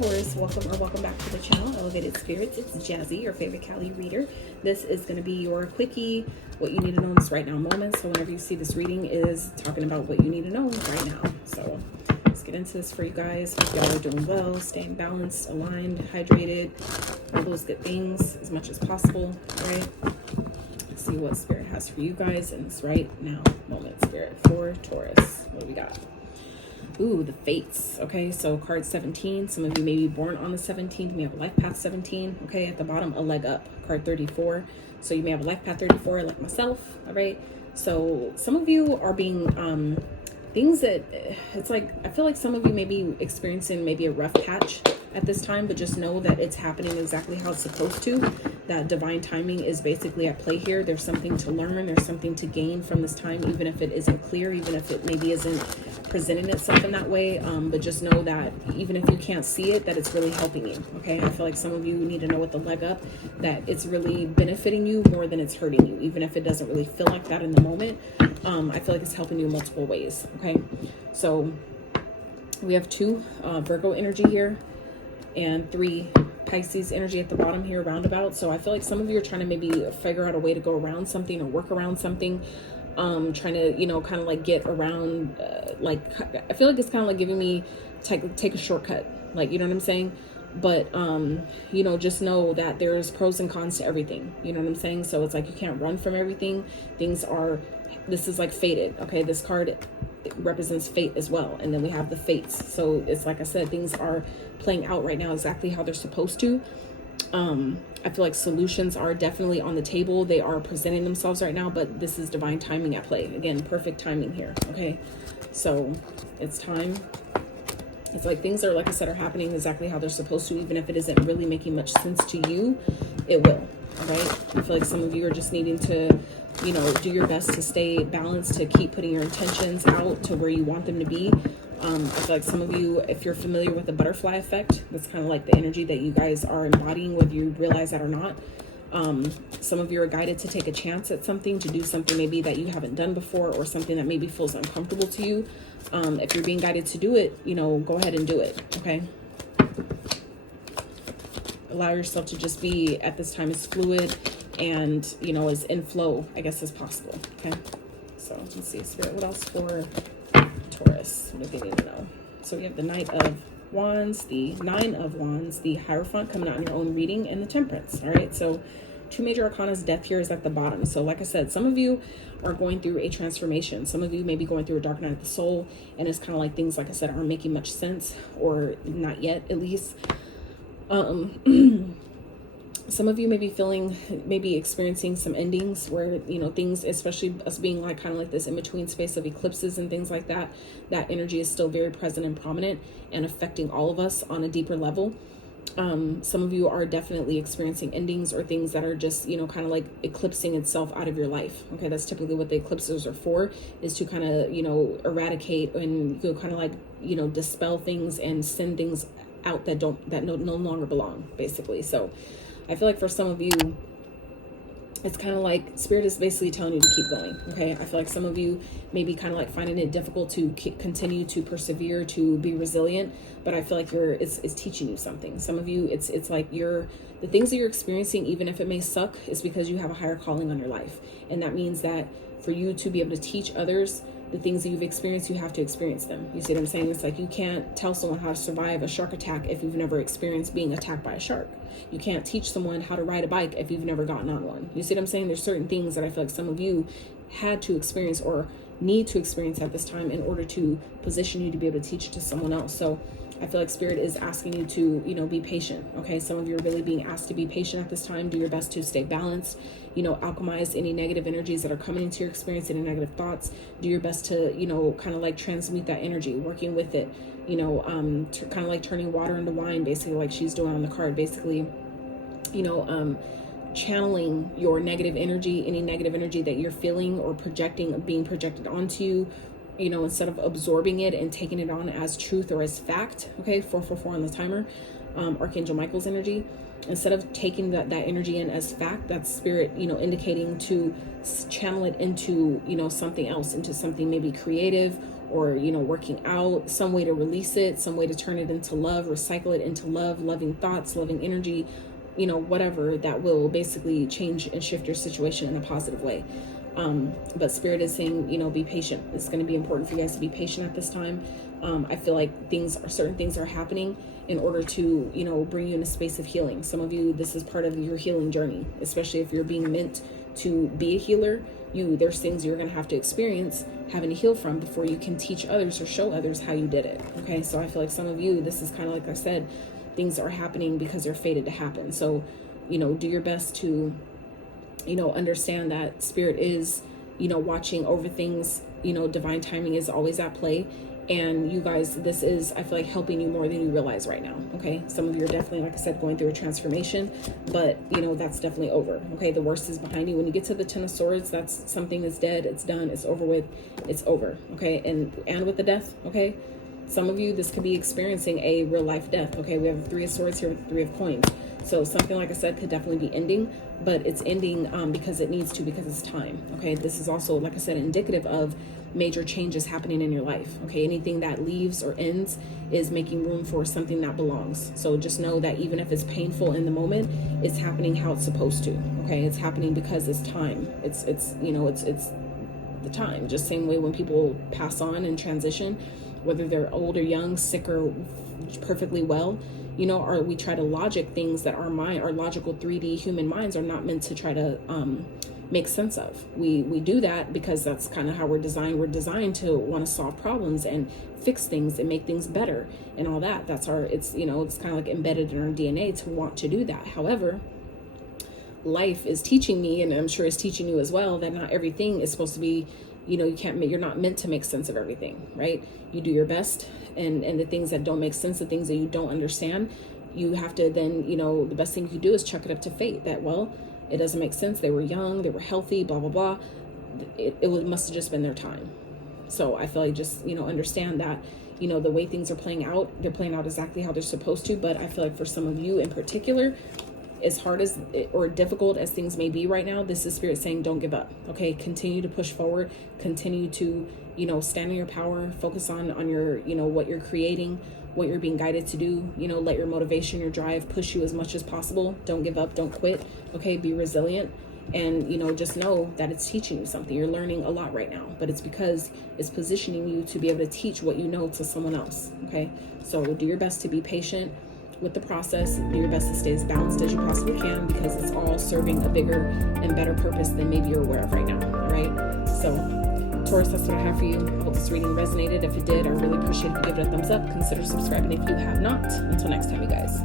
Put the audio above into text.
Taurus, welcome back to the channel, Elevated Spirits. It's Jazzy, your favorite Cali reader. This is going to be your quickie, what you need to know in this right now moment. So whenever you see this reading is talking about what you need to know right now. So let's get into this for you guys. Hope y'all are doing well, staying balanced, aligned, hydrated, all those good things as much as possible, right? Let's see what Spirit has for you guys in this right now moment. Spirit for Taurus. What do we got? Ooh, the Fates. Okay, so card 17. Some of you may be born on the 17th. You may have a life path 17. Okay, at the bottom, a leg up. Card 34. So you may have a life path 34 like myself. All right. So some of you are being things that it's like, I feel like some of you may be experiencing maybe a rough patch at this time, but just know that it's happening exactly how it's supposed to. That divine timing is basically at play here. There's something to learn. There's something to gain from this time, even if it isn't clear, even if it maybe isn't presenting itself in that way. But just know that even if you can't see it, that it's really helping you. Okay. I feel like some of you need to know with the leg up that it's really benefiting you more than it's hurting you, even if it doesn't really feel like that in the moment. I feel like it's helping you in multiple ways. Okay. So we have 2 Virgo energy here and 3 Pisces energy at the bottom here, roundabout. So I feel like some of you are trying to maybe figure out a way to go around something or work around something. Trying to, you know, kind of like get around, like, I feel like it's kind of like giving me take a shortcut, like, you know what I'm saying? But, you know, just know that there's pros and cons to everything. You know what I'm saying? So it's like, you can't run from everything. This is like fated. Okay. This card represents fate as well. And then we have the Fates. So it's like I said, things are playing out right now exactly how they're supposed to. I feel like solutions are definitely on the table. They are presenting themselves right now, but this is divine timing at play. Again, perfect timing here. Okay. So it's time. It's like things are, like I said, are happening exactly how they're supposed to. Even if it isn't really making much sense to you, it will. All right. I feel like some of you are just needing to, you know, do your best to stay balanced, to keep putting your intentions out to where you want them to be. I feel like some of you, if you're familiar with the butterfly effect, that's kind of like the energy that you guys are embodying, whether you realize that or not. Some of you are guided to take a chance at something, to do something maybe that you haven't done before, or something that maybe feels uncomfortable to you. If you're being guided to do it, you know, go ahead and do it. Okay. Allow yourself to just be at this time as fluid and, you know, as in flow, I guess, as possible. Okay. So let's see, Spirit, what else for Taurus? What do they need to know? So we have the Knight of Wands, the 9 of Wands, the Hierophant coming out in your own reading, and the Temperance. All right. So 2 major arcanas. Death here is at the bottom. So like I said, some of you are going through a transformation. Some of you may be going through a dark night of the soul, and it's kind of like things, like I said, aren't making much sense, or not yet, at least. Some of you may be feeling, maybe experiencing some endings where, you know, things, especially us being like kind of like this in between space of eclipses and things like that, that energy is still very present and prominent and affecting all of us on a deeper level. Some of you are definitely experiencing endings or things that are just, you know, kind of like eclipsing itself out of your life. Okay. That's typically what the eclipses are for, is to kind of, you know, eradicate and, you know, kind of like, you know, dispel things and send things out that no longer belong, basically. So I feel like for some of you, it's kind of like Spirit is basically telling you to keep going. Okay. I feel like some of you may be kind of like finding it difficult to continue to persevere, to be resilient, but I feel like it's teaching you something. Some of you, it's like the things that you're experiencing, even if it may suck, is because you have a higher calling on your life. And that means that for you to be able to teach others the things that you've experienced, you have to experience them. You see what I'm saying? It's like, you can't tell someone how to survive a shark attack if you've never experienced being attacked by a shark. You can't teach someone how to ride a bike if you've never gotten on one. You see what I'm saying? There's certain things that I feel like some of you had to experience or need to experience at this time in order to position you to be able to teach it to someone else. So I feel like Spirit is asking you to, you know, be patient. Okay. Some of you are really being asked to be patient at this time. Do your best to stay balanced, you know, alchemize any negative energies that are coming into your experience, any negative thoughts. Do your best to, you know, kind of like transmute that energy, working with it, you know, kind of like turning water into wine, basically, like she's doing on the card, basically, you know, channeling your negative energy, any negative energy that you're feeling or projecting, being projected onto you, you know, instead of absorbing it and taking it on as truth or as fact. Okay. 444 on the timer. Archangel Michael's energy. Instead of taking that energy in as fact, that's Spirit, you know, indicating to channel it into, you know, something else, into something maybe creative or, you know, working out, some way to release it, some way to turn it into love, recycle it into love, loving thoughts, loving energy, you know, whatever that will basically change and shift your situation in a positive way. But Spirit is saying, you know, be patient. It's going to be important for you guys to be patient at this time. I feel like certain things are happening in order to, you know, bring you in a space of healing. Some of you, this is part of your healing journey, especially if you're being meant to be a healer. There's things you're going to have to experience having to heal from before you can teach others or show others how you did it. Okay. So I feel like some of you, this is kind of like I said, things are happening because they're fated to happen. So, you know, do your best to, you know, understand that Spirit is, you know, watching over things. You know, divine timing is always at play. And you guys, this is, I feel like, helping you more than you realize right now. Okay. Some of you are definitely, like I said, going through a transformation, but you know, that's definitely over. Okay. The worst is behind you. When you get to the Ten of Swords, that's something that's dead. It's done. It's over with. It's over. Okay. And with the Death. Okay. Some of you, this could be experiencing a real life death. Okay. We have the Three of Swords here with the Three of Coins. So something, like I said, could definitely be ending, but it's ending because it needs to, because it's time. Okay. This is also, like I said, indicative of major changes happening in your life. Okay. Anything that leaves or ends is making room for something that belongs. So just know that even if it's painful in the moment, it's happening how it's supposed to. Okay. It's happening because it's time. It's you know, it's the time. Just same way when people pass on and transition, whether they're old or young, sick or perfectly well, you know, or we try to logic things that our logical 3D human minds are not meant to try to make sense of. We do that because that's kind of how we're designed. We're designed to want to solve problems and fix things and make things better and all that. That's it's, you know, it's kind of like embedded in our DNA to want to do that. However, life is teaching me, and I'm sure it's teaching you as well, that not everything is supposed to be, you know, you're not meant to make sense of everything, right? You do your best, and the things that don't make sense, the things that you don't understand, you have to then, you know, the best thing you can do is chuck it up to fate that, well, it doesn't make sense. They were young, they were healthy, blah, blah, blah. It must have just been their time. So I feel like just, you know, understand that, you know, the way things are playing out, they're playing out exactly how they're supposed to. But I feel like for some of you in particular, as hard as or difficult as things may be right now, this is Spirit saying, don't give up. Okay. Continue to push forward, continue to, you know, stand in your power, focus on your, you know, what you're creating, what you're being guided to do, you know, let your motivation, your drive push you as much as possible. Don't give up, don't quit. Okay. Be resilient. And, you know, just know that it's teaching you something. You're learning a lot right now, but it's because it's positioning you to be able to teach what you know to someone else. Okay. So do your best to be patient with the process. Do your best to stay as balanced as you possibly can, because it's all serving a bigger and better purpose than maybe you're aware of right now. All right. So Taurus, that's what I have for you. I hope this reading resonated. If it did, I really appreciate if you give it a thumbs up. Consider subscribing if you have not. Until next time, you guys.